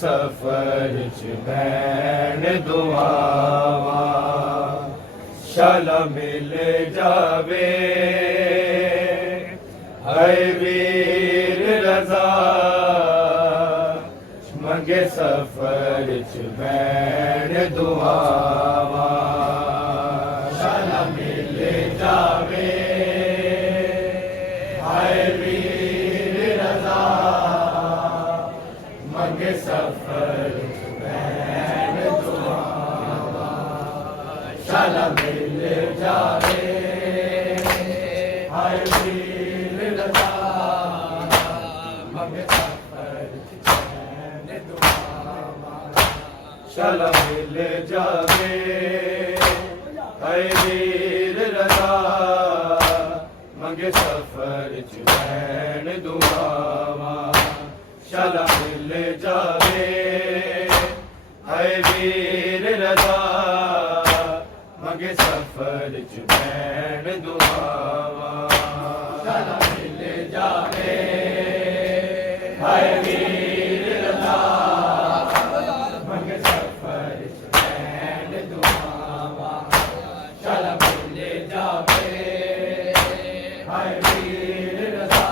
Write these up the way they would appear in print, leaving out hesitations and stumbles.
सफर च बैन दुआवा शाला मिल जावे है वीर रजा मंगे सफर च बैन दुआवा शाला मिल जावे है वीर रजा मंगे सफर बैन दुआवा शाला मिल जावे हाय वीर रजा मंगे सफर बैन दुआवा शाला मिल जावे हाय वीर रजा मंगे सफर बैन दुआवा शाला मिल जावे है वीर रजा मंगे सफर च बैन दुआवा शाला मिल जावे है वीर रजा मंगे सफर च बैन दुआवा शाला मिल जावे है वीर रजा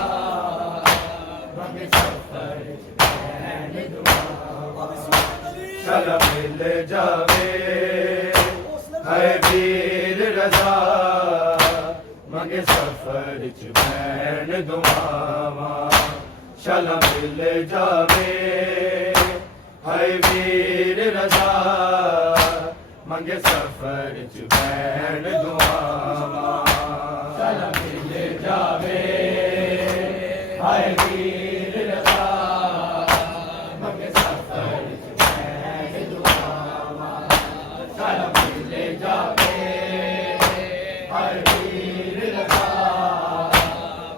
मंगे सफर शाला मिल जावे है वीर रजा मंगे सफर च बैन दुआवा शाला मिल जावे है वीर रजा मंगे सफर च बैन दुआवा शाला मिल जावे है वीर रजा मंगे सफर च बैन दुआवा शाला मिल जावे है वीर रजा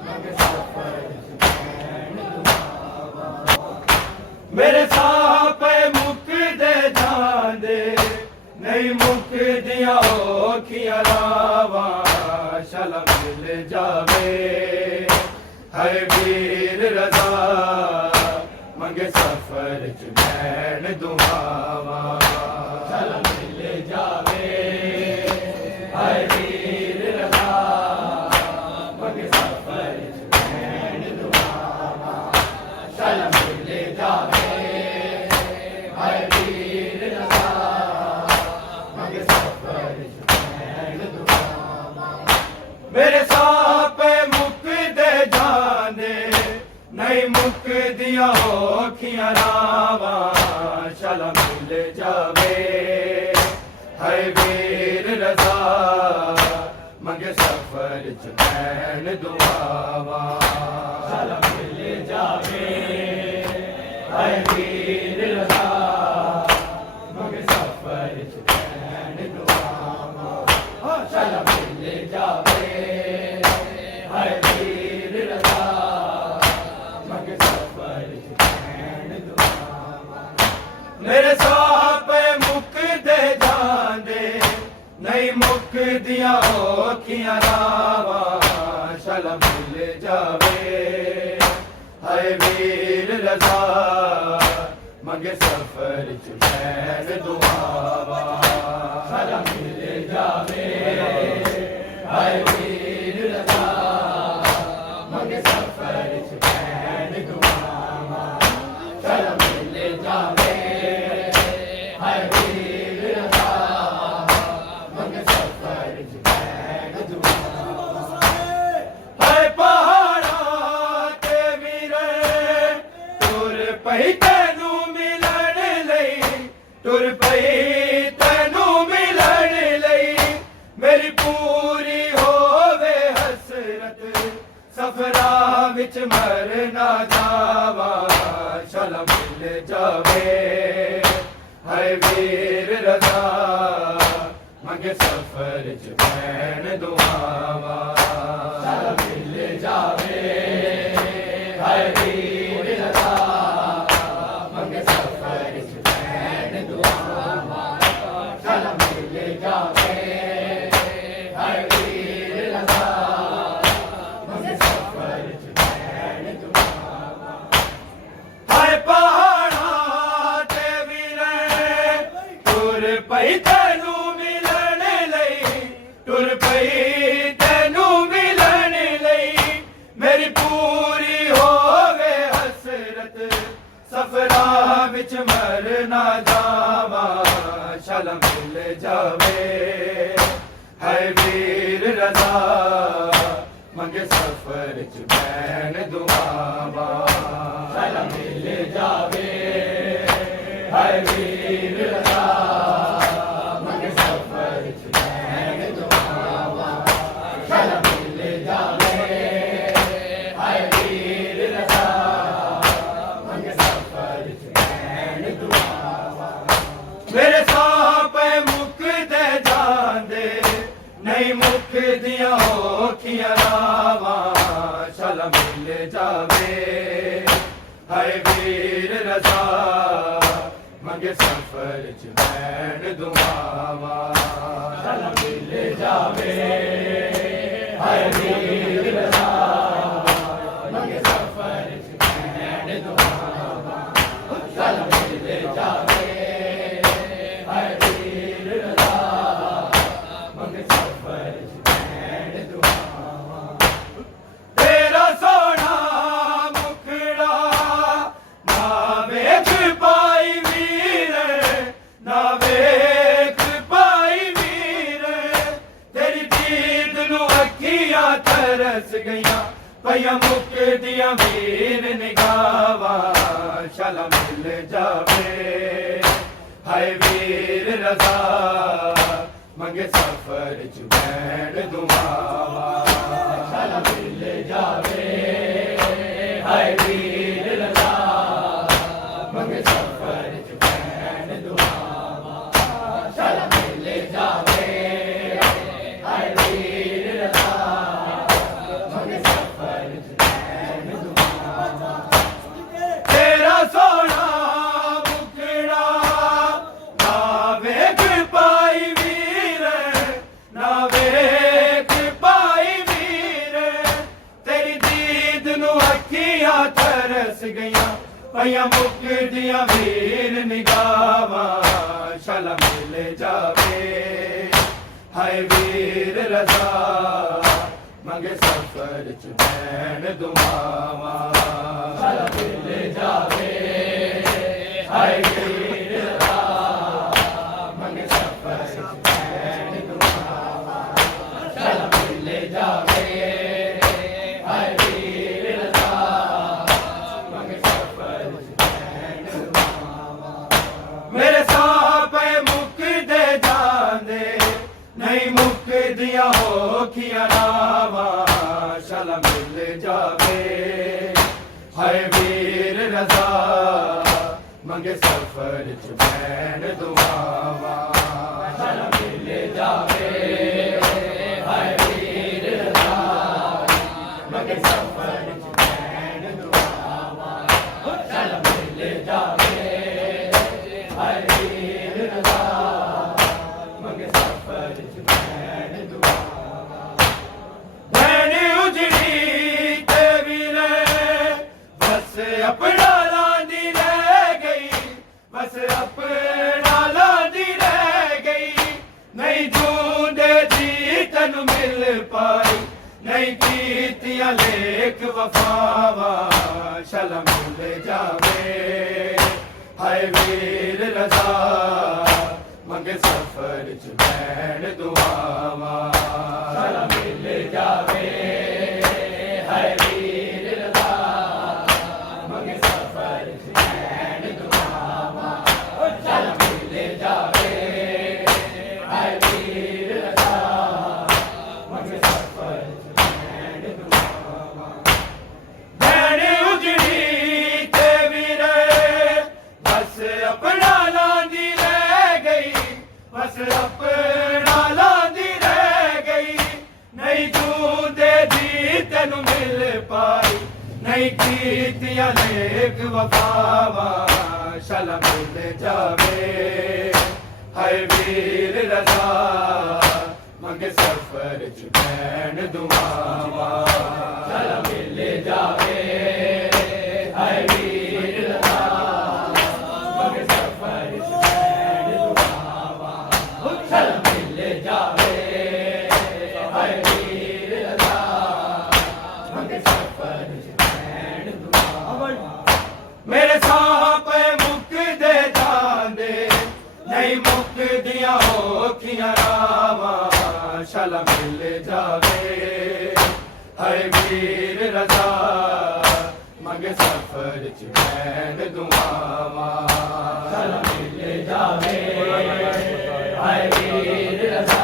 मंगे सफर च बैन दुआवा मेरे साप मुक दे जांदे नहीं मुक दिया औखियां रावा शाला मिल जावे है वीर रजा मंगे सफर च बैन दुआवा शाला मिल जावे है वीर रजा मंगे सफर च बैन दुआवा शाला मिल जावे है वीर रजा मंगे सफर च बैन दुआवा मेरे साप मुक दे जाने नहीं मुक दिया औखियां रावा शाला मिल जावे है वीर रजा मंगे सफर च बैन दुआवा शाला मिल जावे है वीर रजा मंगे सफर च बैन दुआवा शाला मिल जावे है वीर रजा मंगे सफर च बैन दुआवा मेरे साप मुक दे जांदे नहीं मुक दिया औखियां रावा शाला मिल जावे है वीर रजा मंगे सफर च बैन दुआवा शाला मिल जावे है वीर रजा मंगे सफर च बैन दुआवा शाला मिल जावे है वीर रजा मंगे सफर च बैन दुआवा है पहाड़ा ते वीरे तुर पई तैनू मिलन लई तुर पई तैनू मिलन लई मेरी पूरी होवे हसरत सफरा विच मर ना जा तेनू मिलन लई टुर पई तेनू मिलन लई मेरी पूरी होवे हसरत सफरा विच मर ना जावा शाला मिल जावे है वीर रज़ा मंगे सफर च बैन दुआवा शाला मिल जावे है वीर रज़ा मंगे सफर च बैन दुआवा शाला मिल जावे है वीर रज़ा मंगे सफर च बैन दुआवा मेरे सापे मुकदे जांदे नहीं मुख दिया औखियां रावा शाला मिल जावे हाय वीर रज़ा मंगे सफर च बैन दुआवा शाला मिल जावे हाय वीर रज़ा मंगे सफर च बैन दुआवा शाला मिल जावे हाय वीर रज़ा मंगे सफर च बैन दुआवा तेरा सोना मुखड़ा ना वेख पाई वीर ना वेख पाई वीर तेरी दीद नू अखियां तरस गईयां पईयां मुकदियां वीर निगावा शाला मिल जावे हाय वीर रज़ा मंगे सफर च बैन दुआवा शाला मिल जावे हाय वीर रज़ा मंगे सफर च बैन दुआवा शाला मिल जावे हाय वीर रज़ा मंगे सफर च बैन दुआवा तेरा सोना मुखड़ा ना वेख पाई वीर ना वेख पाई वीर तेरी दीद नू अखियां तरस गईयां पईयां मुकदियां वीर निगावा शाला मिल जावे हाय वीर रज़ा मंगे सफर च बैन दुआवा शाला मिल जावे हाय वीर रज़ा मंगे सफर च बैन दुआवा शाला मिल जावे हाय वीर रज़ा मंगे सफर च बैन दुआवा मेरे सापे मुकदे जांदे नहीं मुकदियां औखियां रावा शाला मिल जावे हाय वीर रज़ा मंगे सफर च बैन दुआवा शाला मिल जावे हाय वीर रज़ा मंगे सफर च बैन दुआवा शाला मिल जावे हाय वीर रज़ा मंगे सफर च बैन दुआवा बैन उजड़ी ते वीरे बस अपना लांदी रह गई बस अपना लांदी रह गई नहीं जूंदे जी तनु मिल पाई नहीं कीतियां लेख वफावा शाला मिल जावे हाय वीर रज़ा मंगे सफर च बैन दुआवा शाला मिल जावे हाय वीर रज़ा मंगे सफर च बैन दुआवा शाला मिल जावे हाय वीर रज़ा मंगे सफर च बैन दुआवा बैन उजड़ी ते वीरे बस अपना लांदी रह गई बस अपना लांदी रह गई नहीं जूंदे जी तेनू मिल पाई नहीं कीतियां लेख वफावा शाला मिल जावे हाय वीर रज़ा मंगे सफर च बैन दुआवा शाला मिल जावे हाय वीर रज़ा मंगे सफर च बैन दुआवा ਦੀਆਂ ਰਾਵਾਂ ਸ਼ਾਲਾ ਮਿਲ ਜਾਵੇ ਹਾਏ ਵੀਰ ਰਜ਼ਾ ਮੰਗੇ ਸਫਰ ਚ ਮੈਨ ਦੁਆਵਾਂ ਸ਼ਾਲਾ ਮਿਲ ਜਾਵੇ ਹਾਏ ਵੀਰ ਰਜ਼ਾ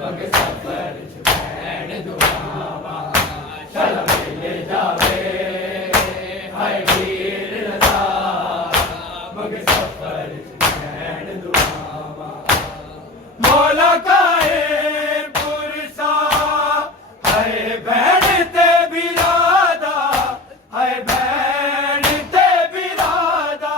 ਮੰਗੇ ਸਫਰ ਚ ਮੈਨ ਦੁਆਵਾਂ ਸ਼ਾਲਾ ਮਿਲ ਜਾਵੇ ਹਾਏ ਵੀਰ ਰਜ਼ਾ ਮੰਗੇ ਸਫਰ ਚ ਮੈਨ ਦੁਆਵਾਂ ਮੌਲਾ ਕਾਏ ਪੁਰਸਾ ਹਾਏ ਭੈਣ ਤੇ ਬਿਰਾਦਾ ਹਾਏ ਭੈਣ ਤੇ ਬਿਰਾਦਾ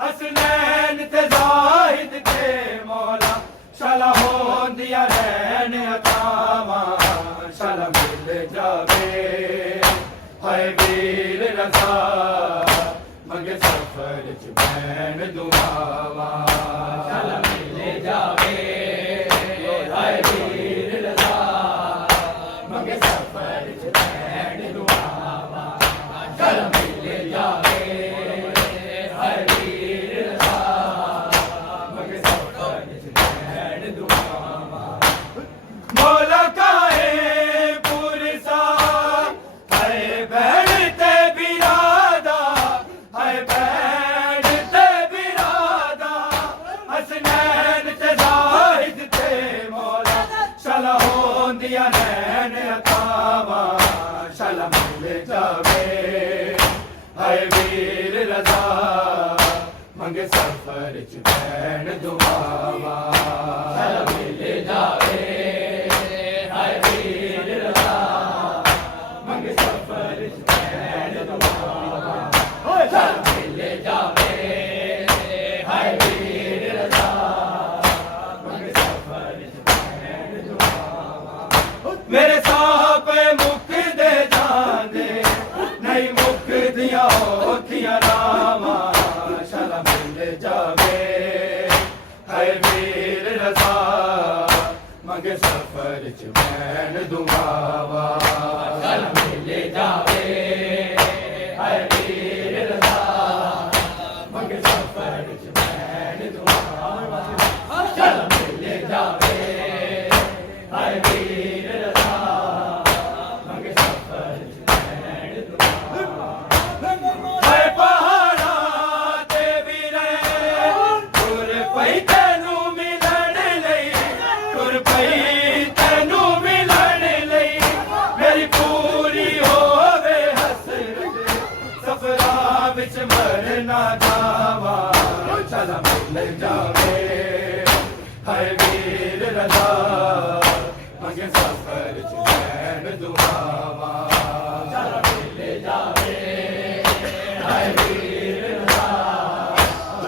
ਹਸਨੈਨ ਤੇ ਜ਼ਾਹਿਦ ਤੇ ਮੌਲਾ ਸ਼ਾਲਾ ਹੋਂਦੀਆਂ ਰਹਿਣ ਅਤਾਵਾਂ ਸ਼ਾਲਾ ਮਿਲ ਜਾਵੇ ਹਾਏ ਵੀਰ ਰਜ਼ਾ ਮੰਗੇ ਸਫਰ ਚ ਭੈਣ ਦੁਆਵਾਂ ਸ਼ਾਲਾ ਮਿਲ ਜਾਵੇ ਹਾਏ ਵੀਰ ਰਜ਼ਾ ਮੰਗੇ ਸਫਰ ਚ ਭੈਣ ਦੁਆਵਾਂ ਸ਼ਾਲਾ ਮਿਲ ਜਾਵੇ ਹਾਏ ਵੀਰ ਰਜ਼ਾ ਮੰਗੇ ਸਫਰ ਚ ਭੈਣ ਦੁਆਵਾਂ ਮੌਲਾ ਕਾਏ ਪੁਰਸਾ ਹਾਏ ਭੈਣ ਤੇ ਬਿਰਾਦਾ ਹਾਏ ਭੈਣ ਤੇ ਬਿਰਾਦਾ ਹਸਨੈਨ ਤੇ ਜ਼ਾਹਿਦ ਤੇ ਮੌਲਾ ਸ਼ਾਲਾ ਹੋਂਦੀਆਂ ਰਹਿਣ ਅਤਾਵਾਂ ਸ਼ਾਲਾ ਮਿਲ ਜਾਵੇ ਹਾਏ ਵੀਰ ਰਜ਼ਾ ਮੰਗੇ ਸਫਰ ਚ ਭੈਣ ਦੁਆਵਾਂ ਸ਼ਾਲਾ ਮਿਲ ਜਾਵੇ ਹਾਏ ਵੀਰ ਰਜ਼ਾ ਮੰਗੇ ਸਫਰ ਚ ਭੈਣ ਦੁਆਵਾਂ ਸ਼ਾਲਾ ਮਿਲ ਜਾਵੇ ਹਾਏ ਵੀਰ ਰਜ਼ਾ ਮੰਗੇ ਸਫਰ ਚ ਭੈਣ ਦੁਆਵਾਂ ਮੇਰੇ ਸਾਹਪੇ ਮੁੱਕਦੇ ਜਾਂਦੇ ਨਹੀਂ ਮੁੱਕਦੀਆਂ ਹੋਤੀਆਂ ਰਾਵਾਂ ਸ਼ਾਲਾ ਮਿਲ ਜਾਵੇ ਹਾਏ ਵੀਰ ਰਜ਼ਾ ਮੰਗੇ ਸਫਰ ਚ ਭੈਣ ਦੁਆਵਾਂ ਸ਼ਾਲਾ ਮਿਲ ਜਾਵੇ ਹਾਏ ਵੀਰ ਰਜ਼ਾ ਮੰਗੇ ਸਫਰ ਚ ਭੈਣ ਦੁਆਵਾਂ ਸ਼ਾਲਾ ਮਿਲ ਜਾਵੇ ਹਾਏ ਵੀਰ ਰਜ਼ਾ ਮੰਗੇ ਸਫਰ ਚ ਭੈਣ ਦੁਆਵਾਂ ਹਾਏ ਪਹਾੜਾਂ ਤੇ ਵੀਰੇ ਤੁਰ ਪਈ ਤੈਨੂੰ ਮਿਲਣ ਲਈ ਤੁਰ ਪਈ ਤੈਨੂੰ ਮਿਲਣ ਲਈ ਮੇਰੀ ਪੂਰੀ ਹੋਵੇ ਹਸਰਤ ਸਫਰਾਂ ਵਿੱਚ ਮਰ ਨਾ ਜਾਵਾਂ ਸ਼ਾਲਾ ਮਿਲ ਜਾਵੇ ਹਾਏ ਵੀਰ ਰਜ਼ਾ ਮੰਗੇ ਸਫਰ ਚ ਭੈਣ ਦੁਆਵਾਂ ਸ਼ਾਲਾ ਮਿਲ ਜਾਵੇ ਹਾਏ ਵੀਰ ਰਜ਼ਾ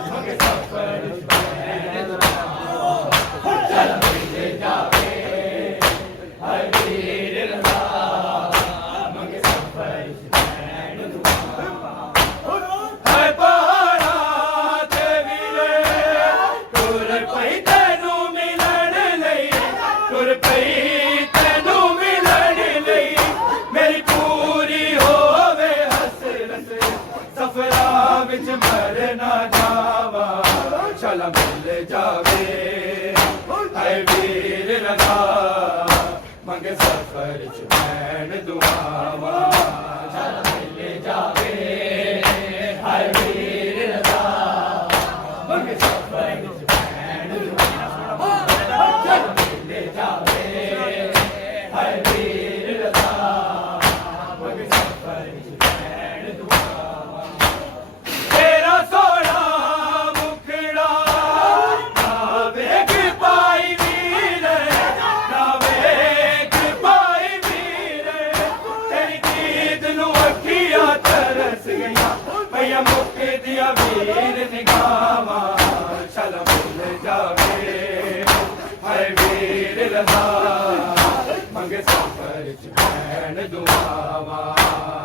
ਮੰਗੇ ਸਫਰ ਚ ਭੈਣ ਦੁਆਵਾਂ ਸ਼ਾਲਾ ਮਿਲ ਜਾਵੇ ਹਾਏ ਵੀਰ ਰਜ਼ਾ ਮੰਗੇ ਸਫਰ ਚ ਭੈਣ ਦੁਆਵਾਂ ਹਾਏ ਪਹਾੜਾਂ ਤੇ ਵੀਰੇ ਤੁਰ ਪਈ ਤੈਨੂੰ ਮਿਲਣ ਲਈ ਤੁਰ ਪਈ ਤੈਨੂੰ ਮਿਲਣ ਲਈ ਮੇਰੀ ਪੂਰੀ ਹੋਵੇ ਹਸਰਤ ਸਫਰਾਂ ਵਿੱਚ ਮਰ ਨਾ ਜਾਵਾਂ ਸ਼ਾਲਾ ਮਿਲ ਜਾਵੇ ਹਾਏ ਵੀਰ ਰਜ਼ਾ ਮੰਗੇ ਸਫਰ ਚ ਭੈਣ ਦੁਆਵਾਂ ਸ਼ਾਲਾ ਮਿਲ ਜਾਵੇ ਹਾਏ ਵੀਰ ਰਜ਼ਾ ਮੰਗੇ ਸਫਰ ਚ ਭੈਣ ਦੁਆਵਾਂ ਸ਼ਾਲਾ ਮਿਲ ਜਾਵੇ ਹਾਏ ਵੀਰ ਰਜ਼ਾ ਮੰਗੇ ਸਫਰ ਚ ਭੈਣ ਦੁਆਵਾਂ ਤੇਰਾ ਸੋਹਣਾ ਮੁਖੜਾ ਨਾ ਵੇਖ ਪਾਈ ਵੀਰੇ ਨਾ ਵੇਖ ਪਾਈ ਵੀਰੇ ਤੇਰੀ ਦੀਦ ਨੂੰ ਅੱਖੀਆਂ ਤਰਸ ਗਈਆਂ ਪਈਆਂ ਮੁੱਕਦੀਆਂ ਵੀਰ ਨਿਗਾਹਾਂ ਸ਼ਾਲਾ ਮਿਲ ਜਾਵੇ ਹਾਏ ਵੀਰ ਰਜ਼ਾ ਮੰਗੇ ਸਫਰ ਚ ਭੈਣ ਦੁਆਵਾਂ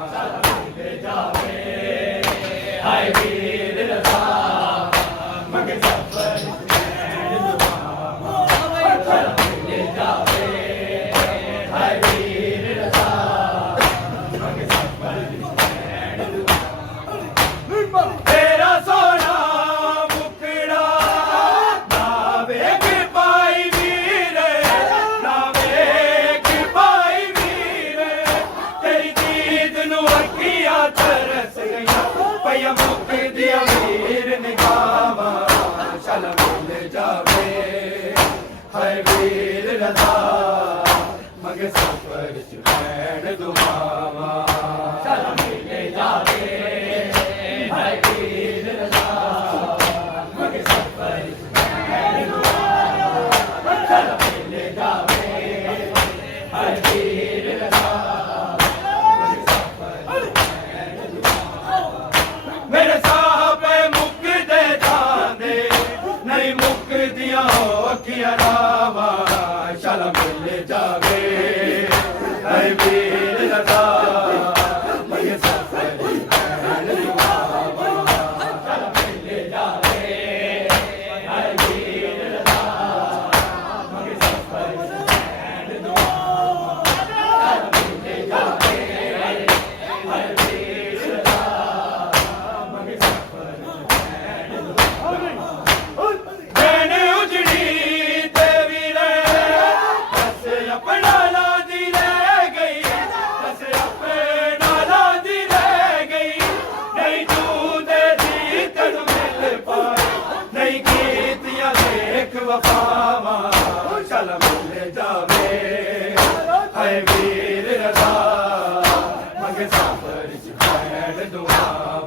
ਸ਼ਾਲਾ ਮਿਲ ਜਾਵੇ ਹਾਏ ਵੀਰ ਰਜ਼ਾ ਮੰਗੇ ਸਫਰ ਚ ਭੈਣ ਦੁਆਵਾਂ ਸ਼ਾਲਾ ਮਿਲ ਜਾਵੇ ਹਾਏ ਵੀਰ ਰਜ਼ਾ ਮੰਗੇ ਸਫਰ ਚ ਭੈਣ ਦੁਆਵਾਂ ਤੇਰਾ ਸੋਹਣਾ ਮੁਖੜਾ ਨਾ ਵੇਖ ਪਾ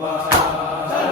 वफावा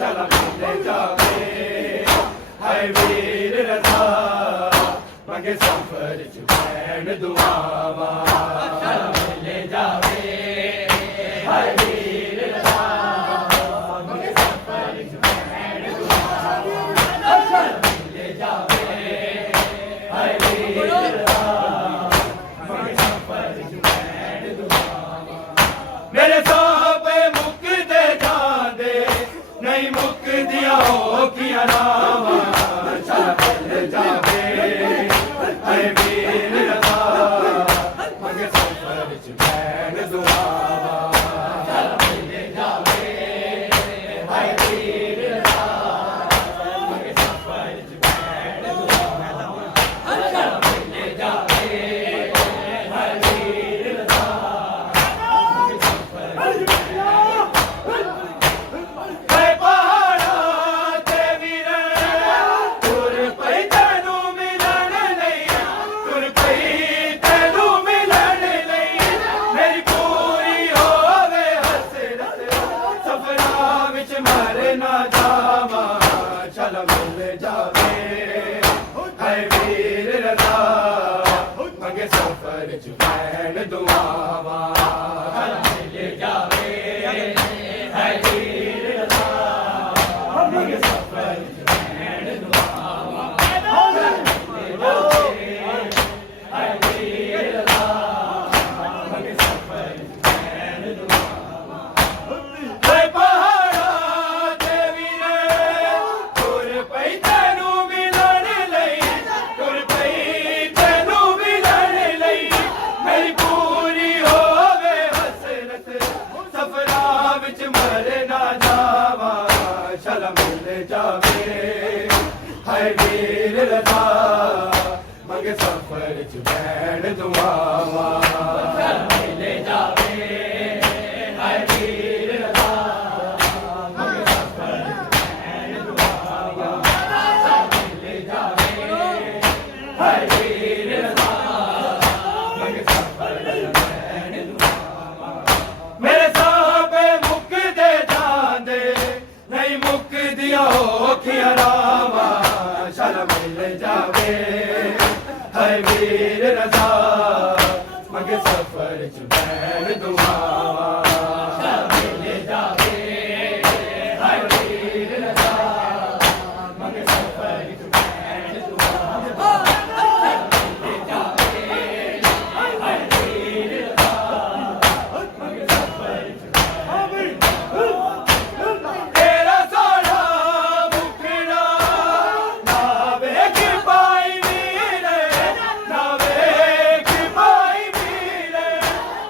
चल मिल जावे हाय वीर रज़ा मंगे सफर च बैण दुआवा चल मिल जावे हाय वीर रज़ा मंगे सफर च बैण दुआवा चल मिल जावे हाय वीर रज़ा मंगे सफर च बैण दुआवा मेरे नहीं मुक दिया हो किया नामा चल मिल जावे हाय वीर रज़ा मंगे सफर च बैण दुआवा चल मिल जावे हाय वीर रज़ा मंगे सफर च बैण दुआवा चल मिल जावे हाय वीर रज़ा मंगे सफर च सफर च बैण दुआवा चल मिल जावे हाय वीर रज़ा मंगे सफर च बैण दुआवा चल मिल जावे हाय वीर रज़ा मंगे सफर च बैण दुआवा हाय पहाड़ा ते वीरे तुर पई तैनू मिलण लई तुर पई हाय वीर रज़ा मंगे सफर च बैण दुआवा चल मिल जावे हाय वीर रज़ा मंगे सफर च बैण दुआवा चल मिल जावे हाय वीर रज़ा मंगे सफर च बैण दुआवा मेरे साहबे मुक दे जांदे नहीं मुक दिया हो खिया रावा चल मिल जावे हाय वीर रज़ा मंगे सफर च बैण दुआवा चल मिल जावे हाय वीर रज़ा मंगे सफर च बैण दुआवा चल मिल जावे हाय वीर रज़ा मंगे सफर च बैण दुआवा तेरा सोना मुखड़ा ना वेख पाई वीरे ना वेख पाई वीरे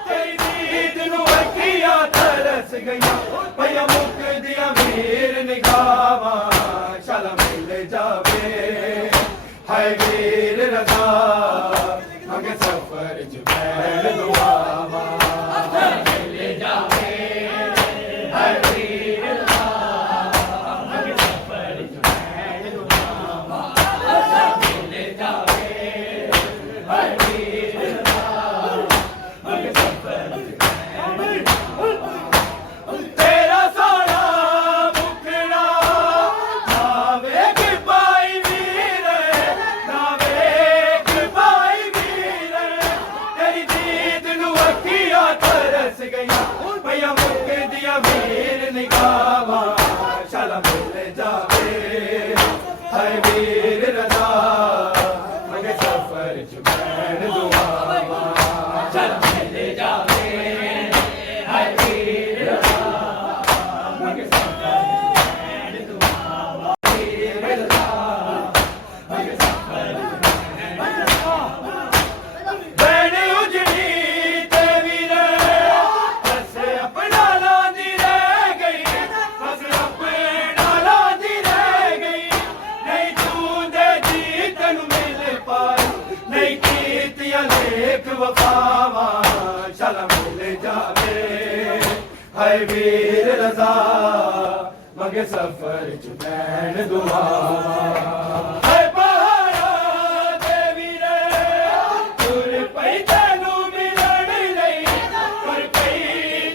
तेरी दीद नू अखियां तरस गईयां भैया मुक दिया वीर निगावा चल मिल जावे हाय वीर रज़ा मंगे सफर च बैण दुआवा चल मिल जावे हाय वीर रज़ा मंगे सफर च बैण दुआवा चल मिल जावे हाय वीर रज़ा मंगे सफर च बैण दुआवा तेरा सोना मुखड़ा ना वेख पाई वीरे ना वेख पाई दुआवा चल मिल जावे हाय वीर रज़ा मंगे सफर च बैण दुआवा सफर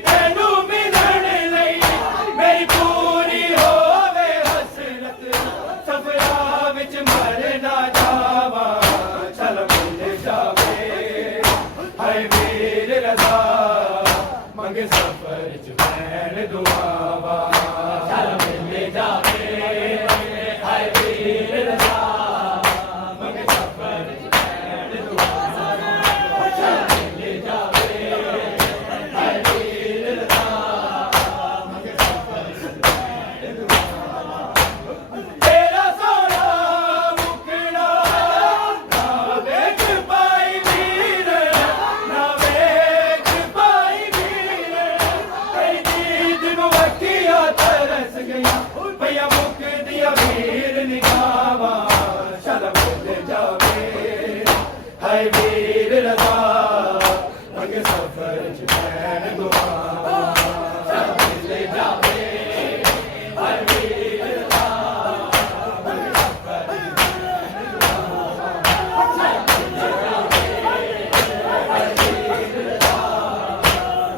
च बैण दुआवा चल मिल जावे हाय वीर रज़ा मंगे सफर च बैण दुआवा चल मिल जावे हाय वीर रज़ा मंगे सफर च बैण दुआवा तेरा सोना मुकना ना वेख पाई वीर ना वेख पाई तरस गया भैया मुक दिया वीर निगावा चल मिल जावे हाय वीर रज़ा मंगे सफर च बैण दुआवा चल मिल जावे हाय वीर रज़ा मंगे सफर च बैण दुआवा चल मिल जावे हाय वीर रज़ा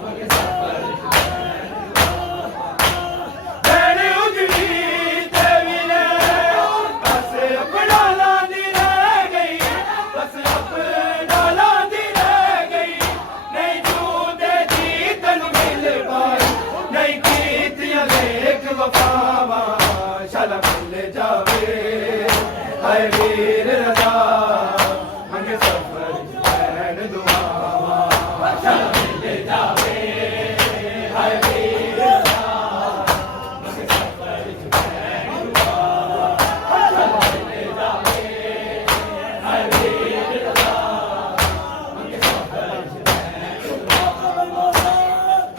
मंगे सफर च वफावा चल मिल जावे हाय वीर रज़ा मंगे सफर च बैण दुआवा चल मिल जावे हाय वीर रज़ा मंगे सफर च बैण दुआवा चल मिल जावे हाय वीर रज़ा मंगे सफर च बैण दुआवा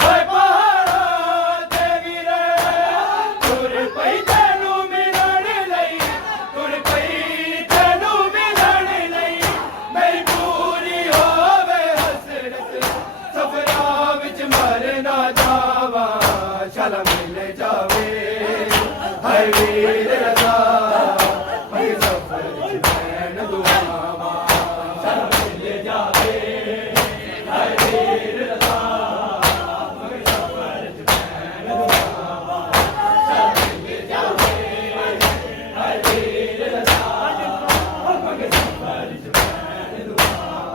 हाय पहाड़ा ते वीरे तुर पई तैनू मिलण लई तुर पई तैनू मिलण लई मेरी पूरी होवे हसरत सफरा विच मर ना जावा चल मिल जावे हाय वीर रज़ा मंगे सफर च बैण दुआवा चल मिल जावे हाय वीर रज़ा मंगे सफर च बैण दुआवा चल मिल जावे हाय वीर रज़ा मंगे सफर च बैण दुआवा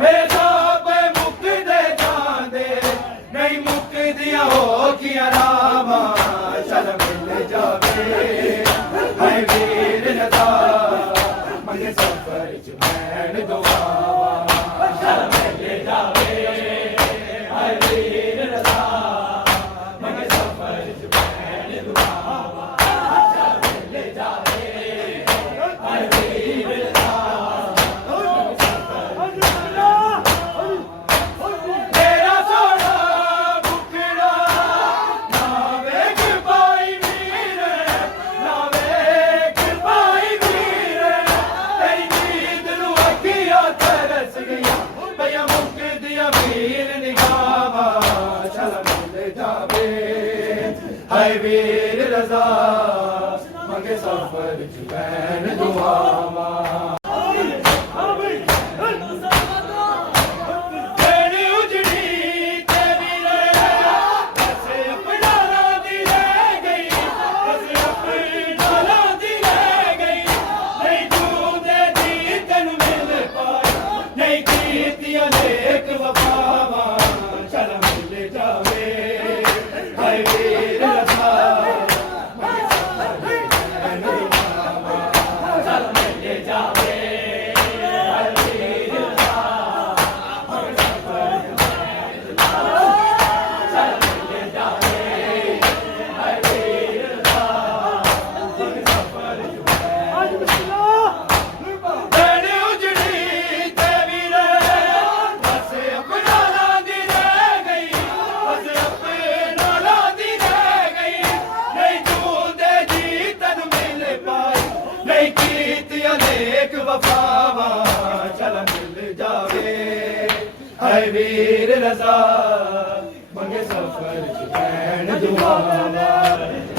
मेरे साहब मुक दे जांदे नहीं मुक दिया हो किया रामा चल मिल जावे हाय वीर रज़ा मंगे सफर च बैण दुआवा चल मिल जावे हाय वीर रज़ा मंगे सफर च बैण दुआवा चल मिल जावे हाय वीर रज़ा मंगे सफर च तेरा सोना मुकना ना वेख पाई वीर ना वेख पाई वीर तेरी नींद नू अखियां तरस गया भैया मुक दिया वीर निगावा चल मिल जावे हाय वीर रज़ा मंगे सफर च बैण दुआवा तेरी उजड़ी ते वीरे बस अपना दी रह गई बस अपना दी रह गई नहीं तू दी तैनू मिल पाई नहीं कीतियां नेक वफावा चल मिल जावे हाय वीर रज़ा मंगे सफर च बैण दुआवा चल मिल जावे ਹਾਏ ਵੀਰ ਰਜ਼ਾ ਮੰਗੇ ਸਫਰ ਚ ਭੈਣ ਦੁਆਵਾਂ ਵਾਲੇ